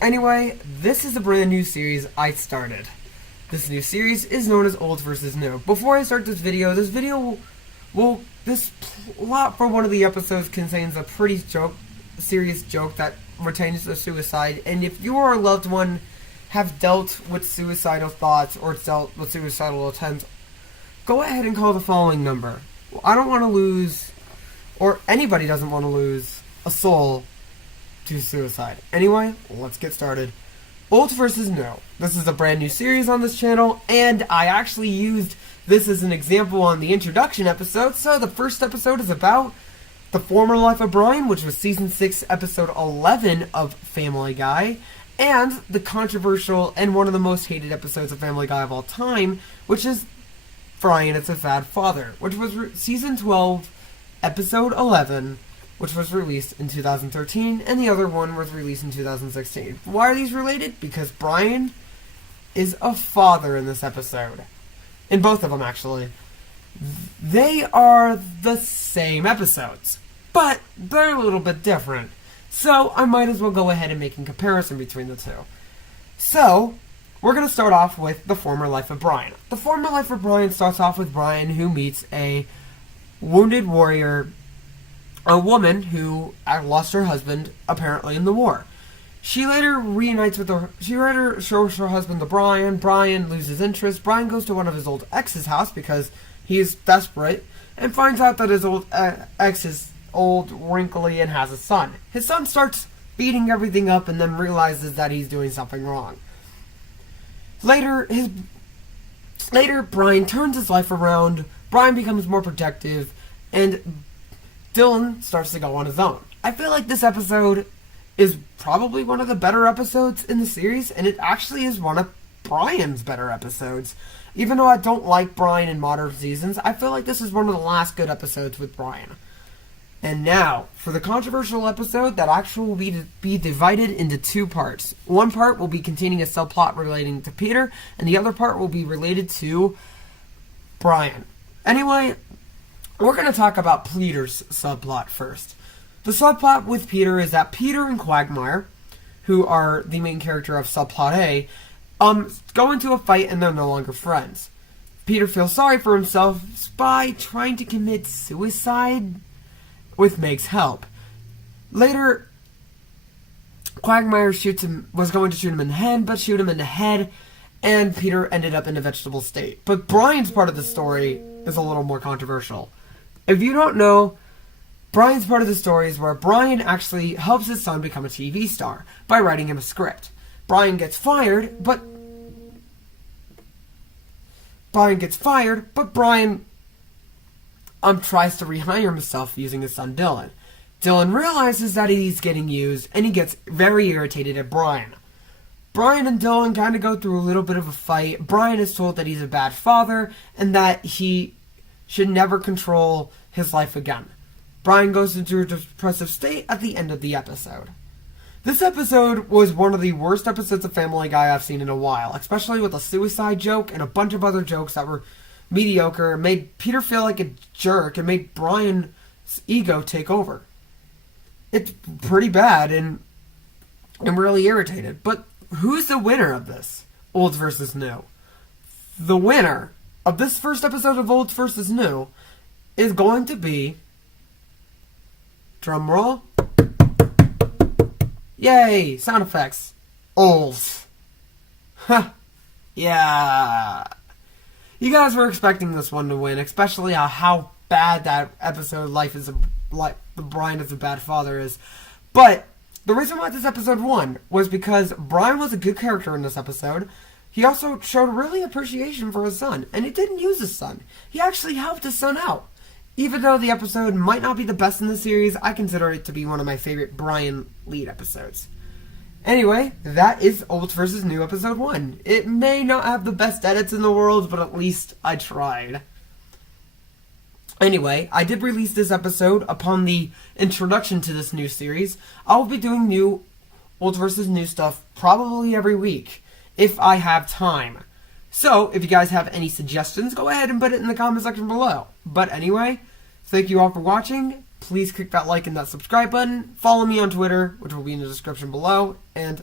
Anyway, this is a brand new series I started. This new series is known as Old vs. New. Before I start this video this plot for one of the episodes contains a pretty serious joke that pertains to suicide, and if you or a loved one have dealt with suicidal thoughts or dealt with suicidal attempts, go ahead and call the following number. I don't want to lose, or anybody doesn't want to lose, a soul to suicide. Anyway, let's get started. Old vs. New. This is a brand new series on this channel, and I actually used this as an example on the introduction episode. So the first episode is about the former life of Brian, which was season 6, episode 11 of Family Guy, and the controversial and one of the most hated episodes of Family Guy of all time, which is Brian is a Bad Father, which was season 12, episode 11, which was released in 2013, and the other one was released in 2016. Why are these related? Because Brian is a father in this episode. In both of them, actually. They are the same episodes, but they're a little bit different. So, I might as well go ahead and make a comparison between the two. So, we're going to start off with The Former Life of Brian. The Former Life of Brian starts off with Brian, who meets a wounded warrior, a woman who lost her husband, apparently, in the war. She later reunites with she later shows her husband to Brian. Brian loses interest. Brian goes to one of his old ex's house because he is desperate and finds out that his old ex is old, wrinkly, and has a son. His son starts beating everything up and then realizes that he's doing something wrong. Later, Brian turns his life around. Brian becomes more protective, and Dylan starts to go on his own. I feel like this episode is probably one of the better episodes in the series, and it actually is one of Brian's better episodes. Even though I don't like Brian in modern seasons, I feel like this is one of the last good episodes with Brian. And now, for the controversial episode that actually will be divided into two parts. One part will be containing a subplot relating to Peter, and the other part will be related to Brian. Anyway, we're going to talk about Peter's subplot first. The subplot with Peter is that Peter and Quagmire, who are the main character of subplot A, go into a fight and they're no longer friends. Peter feels sorry for himself by trying to commit suicide with Meg's help. Later, Quagmire was going to shoot him in the head, but shoot him in the head, and Peter ended up in a vegetable state. But Brian's part of the story is a little more controversial. If you don't know, Brian's part of the story is where Brian actually helps his son become a TV star by writing him a script. Brian gets fired, but Brian tries to rehire himself using his son Dylan. Dylan realizes that he's getting used, and he gets very irritated at Brian. Brian and Dylan kind of go through a little bit of a fight. Brian is told that he's a bad father, and that he should never control his life again. Brian goes into a depressive state at the end of the episode. This episode was one of the worst episodes of Family Guy I've seen in a while, especially with a suicide joke and a bunch of other jokes that were mediocre, and made Peter feel like a jerk, and made Brian's ego take over. It's pretty bad, and I'm really irritated. But who's the winner of this? Old vs. New. The winner of this first episode of Old vs. New is going to be, drum roll, yay, sound effects, Old. Huh, yeah. You guys were expecting this one to win, especially how bad that episode the Brian is a Bad Father is. But the reason why this episode won was because Brian was a good character in this episode. He also showed really appreciation for his son, and he didn't use his son. He actually helped his son out. Even though the episode might not be the best in the series, I consider it to be one of my favorite Brian lead episodes. Anyway, that is Old vs. New episode 1. It may not have the best edits in the world, but at least I tried. Anyway, I did release this episode upon the introduction to this new series. I'll be doing new Old vs. New stuff probably every week, if I have time. So, if you guys have any suggestions, go ahead and put it in the comment section below. But anyway, thank you all for watching. Please click that like and that subscribe button. Follow me on Twitter, which will be in the description below. And